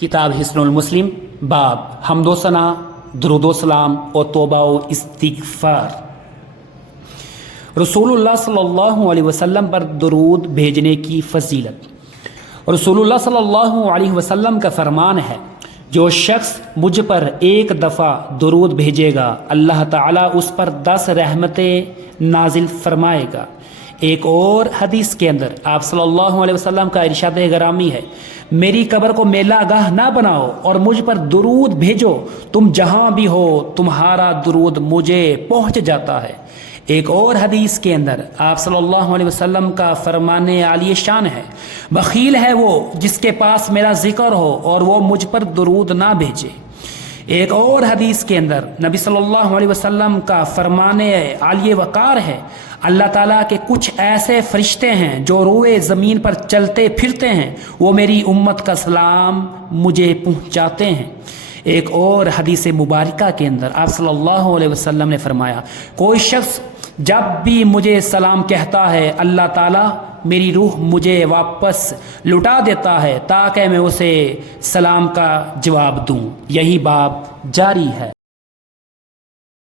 किताब हिस्नुल मुस्लिम बाब हम्दो सना दुरूदो सलाम और तौबा व इस्तिग़फ़ार। रसूलुल्लाह सल्लल्लाहु अलैहि वसल्लम पर दुरूद भेजने की फजीलत। रसूलुल्लाह सल्लल्लाहु अलैहि वसल्लम का फरमान है, जो शख्स मुझ पर एक दफ़ा दुरूद भेजेगा अल्लाह ताला उस पर 10 रहमतें नाजिल फरमाएगा। एक और हदीस के अंदर आप सल्लल्लाहु अलैहि वसल्लम का इरशाद गरामी है, मेरी कब्र को मेलागाह ना बनाओ और मुझ पर दुरूद भेजो, तुम जहां भी हो तुम्हारा दुरूद मुझे पहुंच जाता है। एक और हदीस के अंदर आप सल्लल्लाहु अलैहि वसल्लम का फरमाने आलिए शान है, बखील है वो जिसके पास मेरा जिक्र हो और वो मुझ पर दुरूद ना भेजे। एक और हदीस के अंदर नबी सल्लल्लाहु अलैहि वसल्लम का फरमाने आलिए वकार है, अल्लाह ताला के कुछ ऐसे फरिश्ते हैं जो रोए ज़मीन पर चलते फिरते हैं, वो मेरी उम्मत का सलाम मुझे पहुँचाते हैं। एक और हदीस मुबारका के अंदर आप सल्लल्लाहु अलैहि वसल्लम ने फरमाया, कोई शख्स जब भी मुझे सलाम कहता है अल्लाह ताला मेरी रूह मुझे वापस लुटा देता है ताकि मैं उसे सलाम का जवाब दूं। यही बाब जारी है।